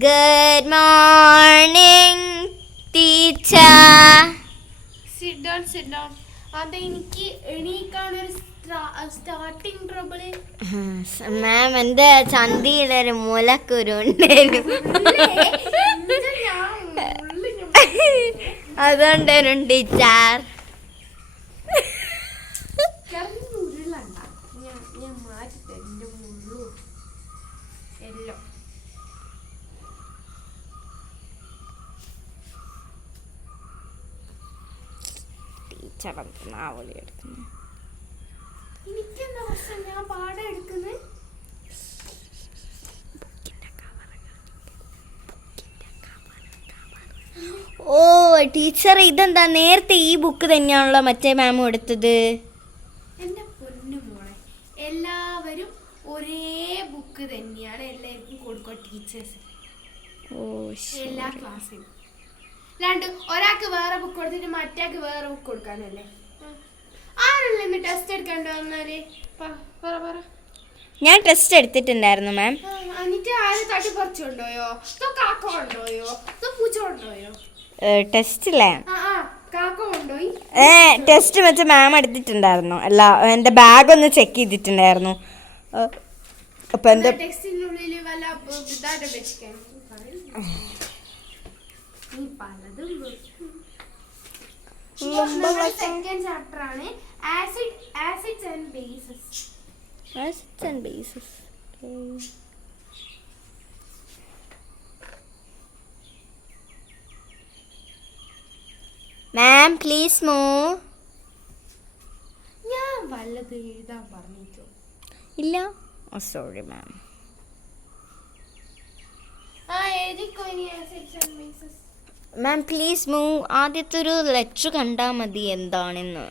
Good morning, teacher. Sit down. അതെനിക്ക് എണീക്കാനൊരു starting trouble. മാം എൻ്റെ ചന്തിയിലൊരു മുലക്കുരുണ്ടായിരുന്നു, അതുകൊണ്ടായിരുന്നു teacher. ഞാൻ മാറ്റി എൻ്റെ മുള്ളു എല്ലാം. എനിക്കെന്താ പ്രശ്നം? ഞാൻ പാഠം എടുക്കുന്നത്. ഓ ടീച്ചർ, ഇതെന്താ നേരത്തെ ഈ ബുക്ക് തന്നെയാണല്ലോ മറ്റേ മാമും എടുത്തത്? എൻ്റെ പൊന്നു മോളെ, എല്ലാവരും ഒരേ ബുക്ക് തന്നെയാണ് എല്ലാവർക്കും കൊടുക്കുക ടീച്ചേഴ്സ്, എല്ലാ ക്ലാസ്സിലും. അല്ലാണ്ട് ഒരാൾക്ക് വേറെ ബുക്ക് കൊടുത്തിട്ട് മറ്റാൾക്ക് വേറെ ബുക്ക് കൊടുക്കാനല്ലേ? ആരല്ലേ ഇന്ന് ടെസ്റ്റ് എടുക്കണ്ട വന്നാല്? പറ. ഞാൻ ടെസ്റ്റ് എടുത്തിട്ടുണ്ടായിരുന്നു മാം. എന്നിട്ട് ആര് തട്ടിപ്പറിച്ചു കൊണ്ടോയോ? കാക്ക കൊണ്ടോയോ? പൂച്ച കൊണ്ടോയോ? ടെസ്റ്റില്ലേ? കാക്ക കൊണ്ടോയി. ടെസ്റ്റ് വെച്ച് മാം എടുത്തിട്ടുണ്ടായിരുന്നു. അല്ല, എൻ്റെ ബാഗ് ഒന്ന് ചെക്ക് ചെയ്തിട്ടുണ്ടായിരുന്നു. അപ്പൊ എൻ്റെ ടെക്സ്റ്റിനുള്ളിൽ വല്ല ഇതായിട്ട് വെച്ചിരിക്കാൻ സെക്കൻഡ് ചാപ്റ്റർ ആണ് acids and bases. Ma'am please move. ഞാൻ വല്ലത് എഴുതാൻ പറഞ്ഞിട്ടോ? ഇല്ല. Sorry ma'am. എഴുതിക്കോ ഇനി acids and bases. Ma'am please move. ആദ്യത്തെ ഒരു ലെറ്റർ കണ്ടാൽ മതി എന്താണെന്ന്.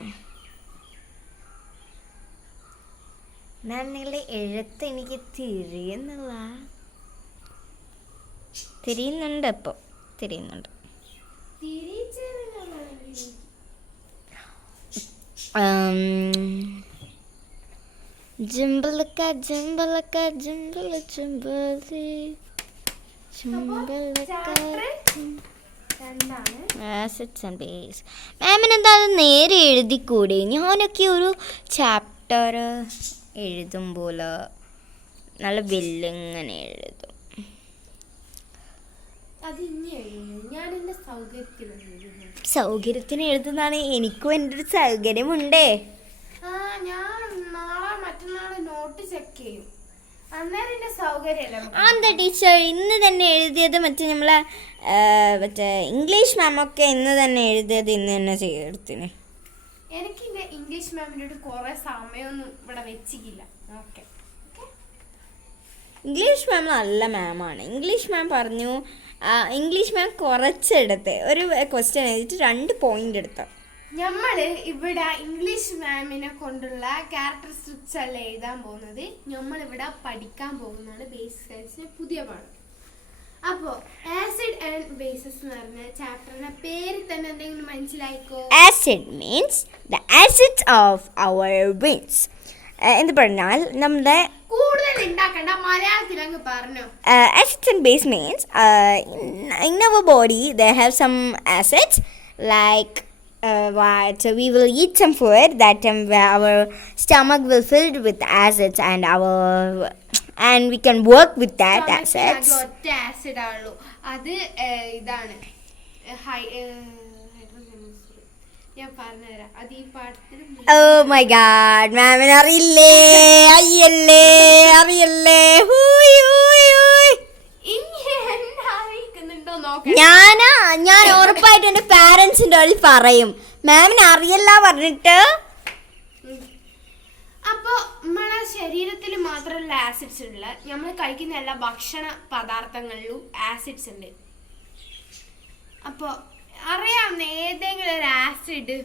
മാം നിങ്ങളുടെ എഴുത്ത് എനിക്ക് തിരിയുന്നുണ്ട്. ഇപ്പോൾ തിരിയുന്നുണ്ട്. ജിംബലക്ക ജിംബലക്ക ജിംബല ജിംബലി ആസിഡ്സ് ആൻഡ് ബേസ്. മാമിന് എന്താ അത് നേരെ എഴുതിക്കൂടെ? ഞാനൊക്കെ ഒരു ചാപ്റ്റർ എഴുതുമ്പോൾ നല്ല വെല്ലിങ്ങനെ എഴുതും. സൗകര്യത്തിന് എഴുതുന്നതാണ്. എനിക്കും എൻ്റെ ഒരു സൗകര്യമുണ്ടേ. ഞാൻ നാളെ മറ്റന്നാൾ നോട്ട് ചെക്ക് ചെയ്യും. എന്താ ടീച്ചർ ഇന്ന് തന്നെ എഴുതിയത്? നമ്മളെ മറ്റേ ഇംഗ്ലീഷ് മാമൊക്കെ ഇന്ന് തന്നെ എഴുതിയത് ഇന്ന് തന്നെ ചെയ്തെടുത്തിന്. എനിക്ക് ഇംഗ്ലീഷ് മാമിനോട് കുറെ സമയമൊന്നും ഇവിടെ വെച്ചിട്ടില്ല. ഇംഗ്ലീഷ് മാം നല്ല മാമാണ്. ഇംഗ്ലീഷ് മാം പറഞ്ഞു, ഇംഗ്ലീഷ് മാം കുറച്ചെടുത്ത് ഒരു ക്വസ്റ്റ്യൻ എഴുതിയിട്ട് 2 പോയിന്റ് എടുത്ത. നമ്മള് ഇവിടെ ഇംഗ്ലീഷ് മാമിനെ കൊണ്ടുള്ള ക്യാരക്ടറിസ്റ്റിക്സ് അല്ല എഴുതാൻ പോകുന്നത്. നമ്മളിവിടെ പഠിക്കാൻ പോകുന്നതാണ് ബേസിക്സിന്റെ പുതിയ പാഠം. അപ്പോൾ ആസിഡ് ആൻഡ് ബേസസ് എന്ന് പറഞ്ഞ ചാപ്റ്ററിന്റെ പേര് തന്നെ എന്തെങ്കിലും മനസ്സിലായിക്കോ? Acid means the acids of our beans എന്ന് പറഞ്ഞാൽ നമ്മുടെ കൂടുതൽ ഉണ്ടാക്കണ്ട, മലയാളത്തിൽ അങ്ങ് പറഞ്ഞു. Acids and base means in our body they have some acids like what we will eat some food that our stomach will filled with acids and we can work with that acids. ഒറ്റ acid ആണല്ലോ അത്. ഇതാണ് ഞാൻ പറഞ്ഞുതരാം. അത് ഈ പാഠത്തിൽ. Oh my god, മാമിന് അറിയില്ലേ? അറിയല്ലേ? ഞാൻ ഉറപ്പായിട്ട് എൻ്റെ പാരൻസിൻ്റെ അടുത്ത് പറയും മാമിന് അറിയല്ല പറഞ്ഞിട്ട്. അപ്പോൾ നമ്മളെ ശരീരത്തിൽ മാത്രമല്ല ആസിഡ്സ് ഉള്ള, നമ്മൾ കഴിക്കുന്ന എല്ലാ ഭക്ഷണ പദാർത്ഥങ്ങളിലും ആസിഡ്സ് ഉണ്ട്. അപ്പോൾ അറിയാവുന്ന ഏതെങ്കിലും ഒരു ആസിഡ്?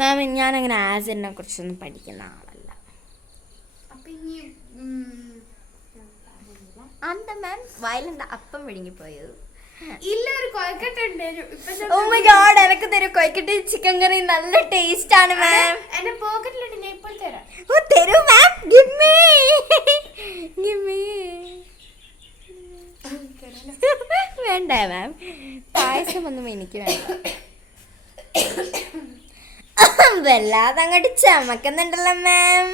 മാം ഞാനങ്ങനെ ആസിഡിനെ കുറിച്ചൊന്നും പഠിക്കുന്ന ആളല്ല. അപ്പം ഇനി അന്ത മാം വയലെന്താ അപ്പം വിഴുങ്ങിപ്പോയത്? ഇല്ല, ഒരു കൊഴക്കട്ടുണ്ട്. ഓ മൈ ഗോഡ്, എനിക്ക് തരൂ കൊഴക്കട്ട് ചിക്കൻ കറി. നല്ല ടേസ്റ്റ് ആണ് മാം. എന്റെ പോക്കറ്റിലുണ്ട്, ഞാൻ ഇപ്പോൾ തരാം. ഓ തരൂ മാം, ഗിവ് മീ. വേണ്ട മാം, പായസം ഒന്നും എനിക്ക് വേണ്ട. വല്ലാതെ അങ്ങോട്ട് ചമക്കുന്നുണ്ടല്ലോ മാം.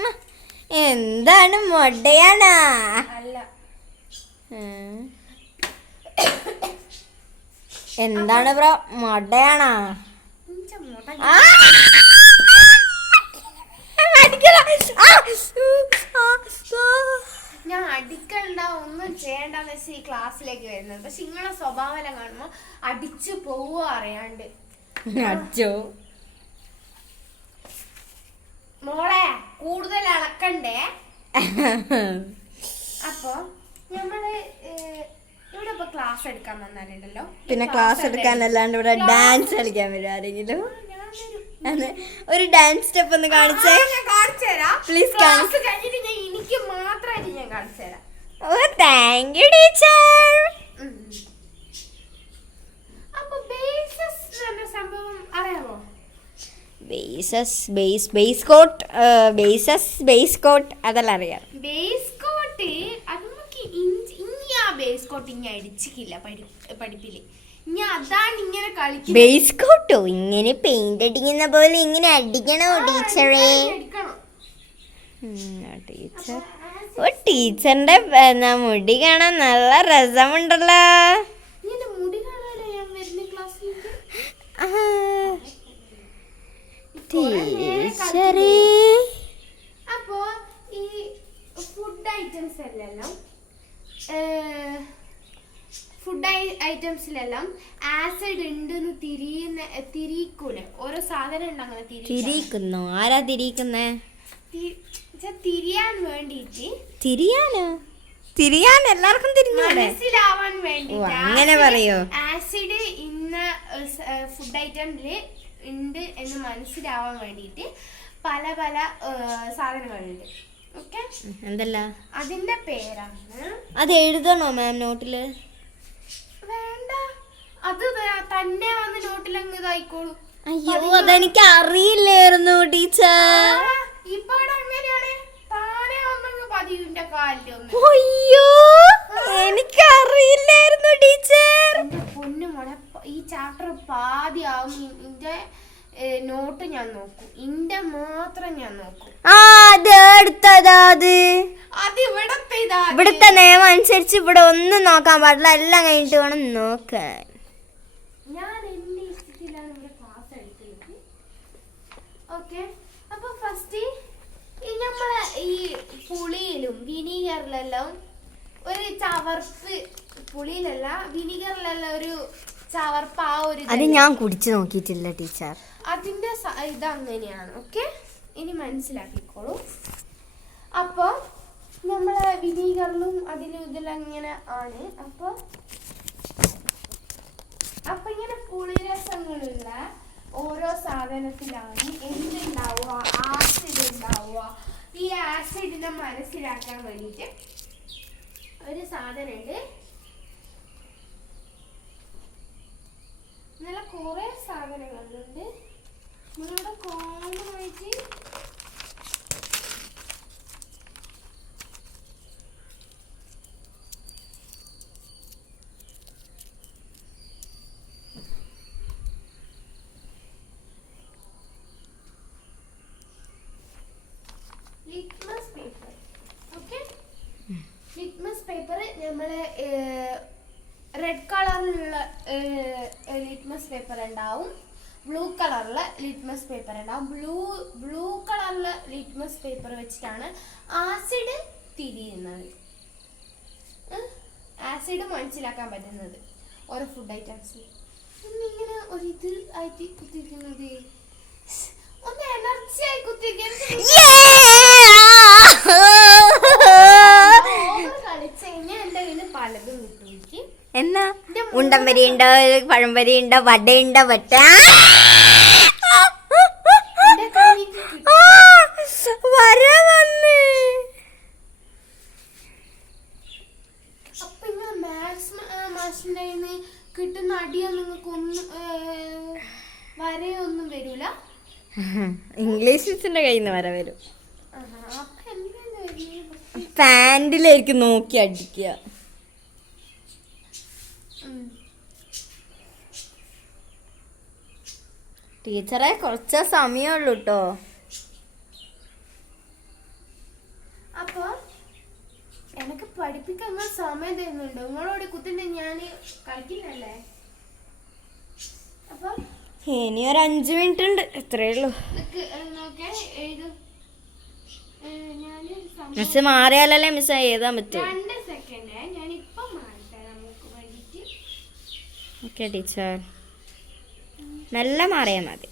എന്താണ് മൊട്ടയാണാ? അല്ല. എന്താണ് ബ്രോ, മൊട്ടയാണാ? ഞാൻ അടിക്കണ്ട ഒന്നും ചെയ്യണ്ടെന്ന് വെച്ചാൽ ഈ ക്ലാസ്സിലേക്ക് വരുന്നത്. പക്ഷെ ഇങ്ങനെ സ്വഭാവം കാണുമ്പോ അടിച്ചു പോവുക അറിയാണ്ട്. അടിച്ചോ മോളെ, കൂടുതൽ അളക്കണ്ടേ. അപ്പൊ നമ്മള് ഇവിടെ ഇപ്പൊ ക്ലാസ് എടുക്കാൻ വന്നാലുണ്ടല്ലോ, പിന്നെ ക്ലാസ് എടുക്കാനല്ലാണ്ട് ഇവിടെ ഡാൻസ് കളിക്കാൻ വരും ആരെങ്കിലും? ഒരു ഡാൻസ് സ്റ്റെപ്പ് ഒന്ന് കാണിച്ചേ. പ്ലീസ് കഴിഞ്ഞിട്ട് എനിക്ക് മാത്രമായിട്ട് ഞാൻ കാണിച്ചു തരാം. ഓ താങ്ക് യു ടീച്ചർ. അപ്പൊ ബേസസ് എന്ന സംഭവം അറിയാമോ? ബേസ് കോട്ട് അതെല്ലാം അറിയാം. ബേസ് കോട്ട് അത് നമുക്ക് ഇനി ആ ബേസ് കോട്ട് ഇനി അടിച്ചിട്ടില്ല പഠിപ്പില്. ഇനി അതാണ് ഇങ്ങനെ കളിക്കുന്നത്. ബേസ് കോട്ടോ ഇങ്ങനെ പെയിന്റ് അടിക്കുന്ന പോലെ ഇങ്ങനെ അടിക്കണോ ടീച്ചറേ? ടീച്ചർ, ഓ ടീച്ചറിന്റെ മുടി കാണാൻ നല്ല രസമുണ്ടല്ലോ. മുടി കാണാനോ ഞാൻ വരുന്ന ക്ലാസ്സിലേക്ക്? ടീച്ചറേ, അപ്പോ ഈ ഫുഡ് ഐറ്റംസിലെല്ലാം ആസിഡ് ഉണ്ടെന്ന് തിരിക്കൂലെ? ഓരോ സാധനം ഉണ്ട് അങ്ങനെ തിരിക്കുന്നു. ആരാ തിരിക്കുന്നേ? തിരിയാൻ വേണ്ടിട്ട്. തിരിയാൻ എല്ലാവർക്കും മനസ്സിലാവാൻ വേണ്ടി അങ്ങനെ പറയോ? ആസിഡ് ഇന്ന ഫുഡ് ഐറ്റമില് ഉണ്ട് എന്ന് മനസ്സിലാവാൻ വേണ്ടിട്ട് പല പല സാധനങ്ങളുണ്ട്. ഓക്കെ, എന്തല്ല അതിന്റെ പേരാണ്. അത് എഴുതണോ മാം നോട്ടില്? വേണ്ട, അത് തന്നെ വന്ന് നോട്ടിലങ്ങ് ഇതായിക്കോളൂ. അയ്യോ, അതെനിക്ക് അറിയില്ലായിരുന്നു ടീച്ചർ. ഇപ്പൊ അങ്ങനെയാണ്, താനെ ഒന്നങ്ങ് പതിവിന്റെ കാലിലൊന്നും. അയ്യോ, എനിക്ക് അറിയില്ലായിരുന്നു ടീച്ചർ. എന്റെ പൊന്നു മോളെ, ഈ ചാപ്റ്റർ പാതി ആവും. ഇതിന്റെ നോട്ട് ഞാൻ നോക്കും, ഇന്റെ മാത്രം ഞാൻ നോക്കും. ഇവിടുത്തെ നിയമം അനുസരിച്ച് ഇവിടെ ഒന്നും നോക്കാൻ പാടില്ല, എല്ലാം കഴിഞ്ഞിട്ട് വേണം നോക്കാൻ. ഞാൻ എന്റെ ഇഷ്ടത്തിലാണ് ഇവിടെ ക്ലാസ് എടുക്കുന്നത്. ഓക്കെ, അപ്പൊ ഫസ്റ്റ് നമ്മളെ ഈ പുളിയിലും വിനീഗറിലെല്ലാം ഒരു ചവർപ്പ്, പുളിയിലല്ല വിനീഗറിലെല്ലാം ഒരു ചവർപ്പ്. ആ ഒരു അത് ഞാൻ കുടിച്ചു നോക്കിയിട്ടില്ല ടീച്ചർ. അതിന്റെ ഇതങ്ങനെയാണ്. ഓക്കെ, ഇനി മനസ്സിലാക്കിക്കോളൂ. അപ്പൊ നമ്മളെ വിനീഗറിലും അതിലും ഇതിലും അങ്ങനെ ആണ്. അപ്പൊ ഇങ്ങനെ പുളിരസങ്ങളുള്ള ഓരോ സാധനത്തിലാണ് എന്തുണ്ടാവുക? ആസിഡ് ഉണ്ടാവുക. ഈ ആസിഡിനെ മനസ്സിലാക്കാൻ വേണ്ടിയിട്ട് ഒരു സാധനമുണ്ട്. നല്ല കുറെ സാധനങ്ങളുണ്ട്. നിങ്ങളുടെ കോമണായിട്ട് litmus paper. Okay, litmus paper നമ്മള് റെഡ് കളറിലുള്ള ലിറ്റ്മസ് പേപ്പർ ഉണ്ടാവും, ബ്ലൂ കളറിലെ ലിറ്റ്മസ് പേപ്പർ ഉണ്ടാവും. ബ്ലൂ കളറിലെ ലിറ്റ്മസ് പേപ്പർ വെച്ചിട്ടാണ് ആസിഡ് തിരിയുന്നത്, ആസിഡ് മനസ്സിലാക്കാൻ പറ്റുന്നത് ഓരോ ഫുഡ് ഐറ്റംസ്. ഇങ്ങനെ ഒരു ഇത് ആയിട്ട് കുത്തിരിക്കുന്നത്, ഒന്ന് എനർജി ആയി കുത്തിരിക്കുന്നത് കളിച്ചു കഴിഞ്ഞാൽ എന്റെ കയ്യിൽ പലതും കിട്ടും. എനിക്ക് എന്നാ ഉണ്ടംപരി ഉണ്ടോ, പഴംപരി ഉണ്ടോ, വടയുണ്ടോ, വട്ട വര വന്ന്. അപ്പൊ ഇങ്ങനെ മാഷിന്റെ കിട്ടുന്ന അടിയൊന്നും നിങ്ങൾക്ക് ഒന്നും വരയൊന്നും വരൂല. ഇംഗ്ലീഷ് ടീച്ചറിന്റെ കയ്യിൽ നിന്ന് വര വരും. പാന്റിലായിരിക്കും നോക്കി അടിക്കുക. ടീച്ചറെ കുറച്ച് സമയമുള്ളൂ കേട്ടോ. അപ്പൊ എനിക്ക് പഠിപ്പിക്കാൻ സമയം തരുന്നുണ്ട്. നിങ്ങളോട് കുത്തിന്റെ ഞാൻ കളിക്കുന്നല്ലേ. അപ്പൊ ഇനി ഒരു 5 മിനിറ്റ് ഉണ്ട്, എത്രയേ ഉള്ളൂ. മിസ് മാറിയാലല്ലേ മിസ് എഴുതാൻ പറ്റൂ. 2 സെക്കൻഡ് ഞാൻ ഇപ്പൊ മാറിത്തരാം നമുക്ക് വേണ്ടിട്ട്. ഓക്കെ ടീച്ചർ, മെല്ലെ മാറിയാൽ മതി.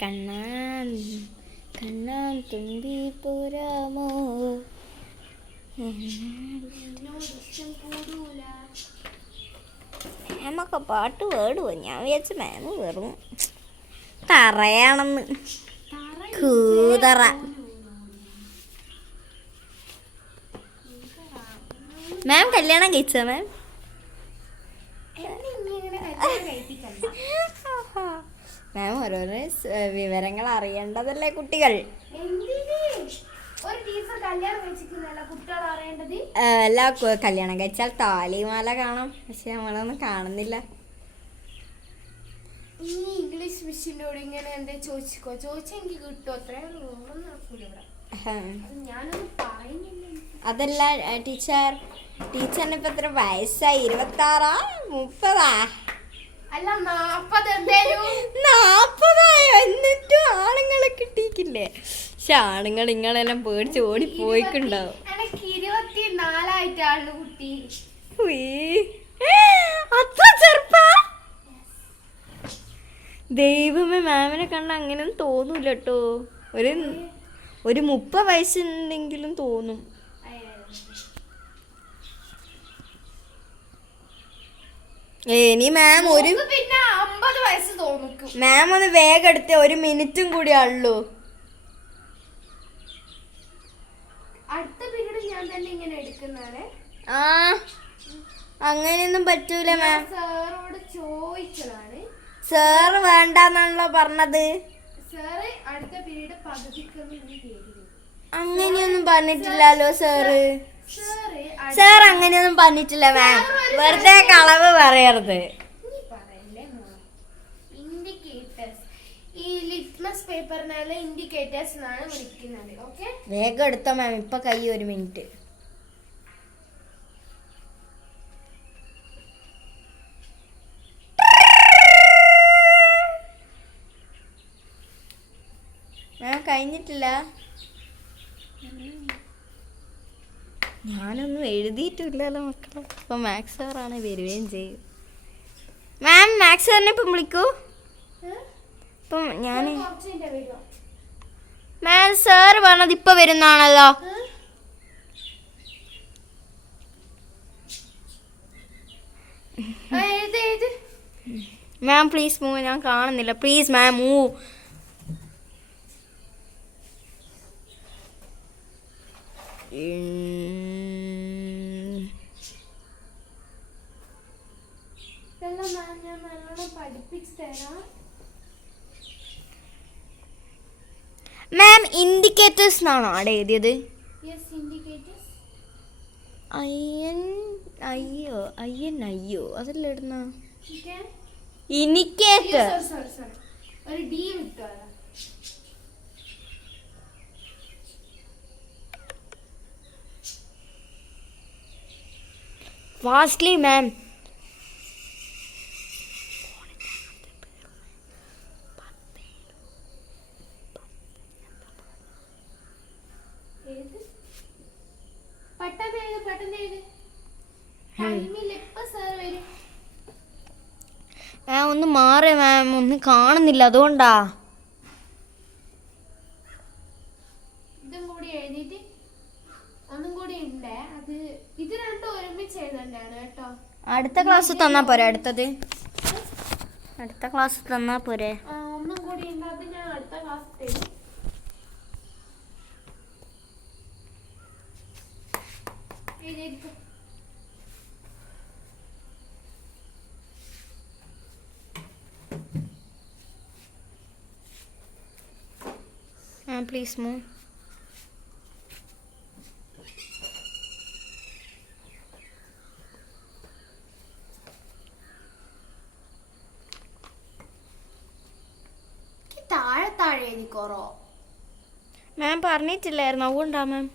കണ്ണാൻ കണ്ണാൻ തുമ്പി പോരാമോ, മാമൊക്കെ പാട്ട് വേടുവോ? ഞാൻ വിചാരിച്ച മാമ് വെറും തറയാണെന്ന്. കൂതറ. മാം കല്യാണം കഴിച്ചോ മാം? മാം ഓരോരോ വിവരങ്ങൾ അറിയേണ്ടതല്ലേ കുട്ടികൾ. എല്ലാ കല്യാണം കഴിച്ചാൽ താലിമാല കാണാം, പക്ഷെ നമ്മളൊന്നും കാണുന്നില്ല. ഈ ഇംഗ്ലീഷ് മിസ്സിനോട് ഇങ്ങനെ എന്താ ചോദിച്ചോ, ചോദിച്ചെങ്കിൽ കിട്ടും. അത്രയും ഞാനൊന്നും പറയുന്നില്ല. അതല്ല ടീച്ചർ, ടീച്ചറിന് ഇപ്പൊ എത്ര വയസ്സായി? 26 30? അല്ല 40 എന്നിട്ടും ആണുങ്ങളെ കിട്ടിയിട്ടില്ലേ? പക്ഷെ ആണുങ്ങൾ ഇങ്ങളെല്ലാം പേടിച്ച് ഓടിപ്പോയിക്കുണ്ടാവും. എനിക്ക് 24 കുട്ടി. അത്ര ചെറുപ്പ? ദൈവമേ, മാമിനെ കണ്ട അങ്ങനെയൊന്നും തോന്നൂല കേട്ടോ. ഒരു 30 വയസ്സുണ്ടെങ്കിലും തോന്നും. ഇനി മാം ഒരു പിന്നെ 50 വയസ്സ് തോന്നിക്കും. മാം ഒന്ന് വേഗം എടുത്ത്, 1 മിനിറ്റും കൂടി ആണല്ലോ. അടുത്ത പീരീഡ് ഞാൻ തന്നെ ഇങ്ങനെ എടുക്കുന്നതാണ്. അങ്ങനെയൊന്നും പറ്റൂല മാം. സാറോട് ചോദിച്ചതാണ്. സാറ് വേണ്ടെന്നാണല്ലോ പറഞ്ഞത്. സാറ് അടുത്ത പീരീഡ് പകുതിക്കൊന്നും. അങ്ങനെയൊന്നും പറഞ്ഞിട്ടില്ലല്ലോ സാറ്. സാർ അങ്ങനെയൊന്നും പറഞ്ഞിട്ടില്ല മാം, വെറുതെ കളവ് പറയരുത്. ഇൻഡിക്കേറ്റേഴ്സ്, ഈ ലിറ്റ്മസ് പേപ്പറിനാണ് ഇൻഡിക്കേറ്റേഴ്സ് എന്നാണ് വിളിക്കുന്നത്. ഓക്കെ, വേഗം എടുത്തോ മാം, ഇപ്പൊ കൈ 1 മിനിറ്റ്. മാം കഴിഞ്ഞിട്ടില്ല. ഞാനൊന്നും എഴുതിയിട്ടില്ലല്ലോ മക്കളെ. ഇപ്പൊ മാത്സ് സാറാണ് വരികയും ചെയ്യും. മാം മാത്സ് സാറിനെ ഇപ്പം വിളിക്കൂ. ഇപ്പം ഞാൻ മാം സാറ് പറഞ്ഞത് ഇപ്പൊ വരുന്നാണല്ലോ. മാം പ്ലീസ് മൂവ്, ഞാൻ കാണുന്നില്ല. Please ma'am move. Ma'am indicators എന്നാണോ അവിടെ എഴുതിയത്? അയ്യോ അതല്ല ഇടുന്ന ഇൻഡിക്കേറ്റർ. ഫാസ്റ്റ്ലി മാം. മാം ഒന്ന് മാറി മാം, ഒന്നും കാണുന്നില്ല അതുകൊണ്ടാ. ഇതും കൂടി എഴുതിയിട്ട് ഒന്നും കൂടി ഉണ്ട്. അത് ഇത് രണ്ടും ഒരുമിച്ച് എഴുതണ്ടാണ് കേട്ടോ. അടുത്ത ക്ലാസ് തന്നാ പോരെ? അടുത്ത ക്ലാസ് തന്നാ പോരെ? ഒന്നും കൂടി ഉണ്ട്, അത് ഞാൻ അടുത്ത ക്ലാസ് തരും. Please move. എഴുതിക്കോറോ. മാം പറഞ്ഞിട്ടില്ലായിരുന്നു, അതുകൊണ്ടാ മാം.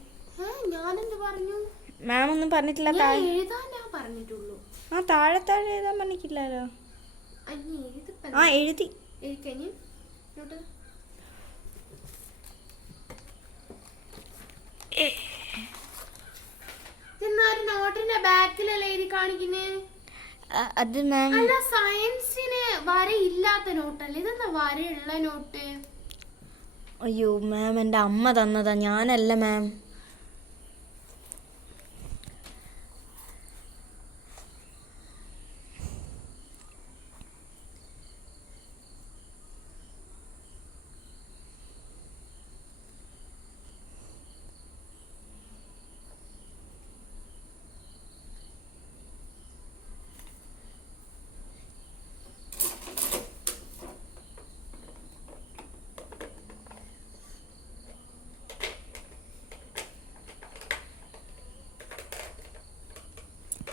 ഞാനെന്ത് പറഞ്ഞു? മാം ഒന്നും പറഞ്ഞിട്ടില്ല. എഴുതാൻ ഞാൻ പറഞ്ഞിട്ടുള്ളൂ. ആ താഴെ താഴെ എഴുതാൻ പറഞ്ഞിട്ടില്ലല്ലോ. ആ എഴുതി. നോട്ടിന്റെ ബാക്കിലല്ലേ എഴുതി കാണിക്കുന്നേ? അത് മാം അല്ല, സയൻസിന് വരയില്ലാത്ത നോട്ടല്ലേ, ഇതെന്താ വരയുള്ള നോട്ട്? അയ്യോ മാം, എൻ്റെ അമ്മ തന്നതാ, ഞാനല്ല മാം.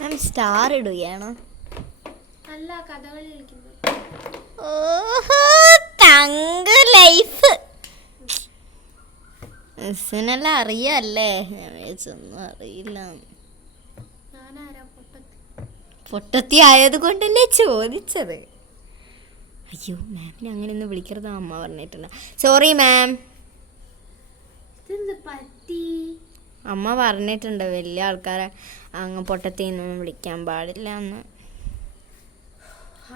മാം സ്റ്റാർ ഇടുകയാണോ? അല്ല, കഥകളി കളിക്കുന്നു. ഓഹോ, തങ്ക ലൈഫ്. മിസ്സിനെല്ലാം അറിയാല്ലേ? ഒന്നും അറിയില്ല. പൊട്ടത്തി ആയത് കൊണ്ടല്ലേ ചോദിച്ചത്. അയ്യോ മാമിനെ അങ്ങനെയൊന്നും വിളിക്കരുത്, അമ്മ പറഞ്ഞിട്ടുണ്ട്. Sorry ma'am. അമ്മ പറഞ്ഞിട്ടുണ്ട് വലിയ ആൾക്കാരെ അങ്ങ് പൊട്ടത്തിന്നൊന്നും വിളിക്കാൻ പാടില്ല എന്ന്.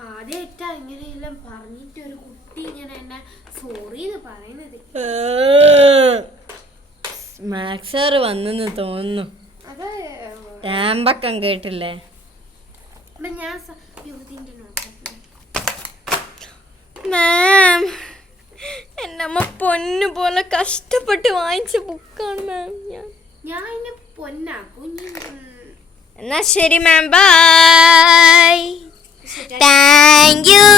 ആദ്യമായിട്ടാ ഇങ്ങനെയെല്ലാം പറഞ്ഞിട്ട് ഒരു കുട്ടി ഇങ്ങനെ എന്നെ സോറി പറയുന്നത്. മാത്സ് സാറ് വന്നെന്ന് തോന്നുന്നു. ടാമ്പക്കം കേട്ടില്ലേ? മാം, എൻ്റെ അമ്മ പൊന്നു പോലെ കഷ്ടപ്പെട്ട് വാങ്ങിച്ച ബുക്കാണ് മാം. ഞാൻ എന്നെ പൊന്നാക്കും. എന്നാ ശരി മാം, ബൈ. Thank you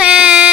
ma'am.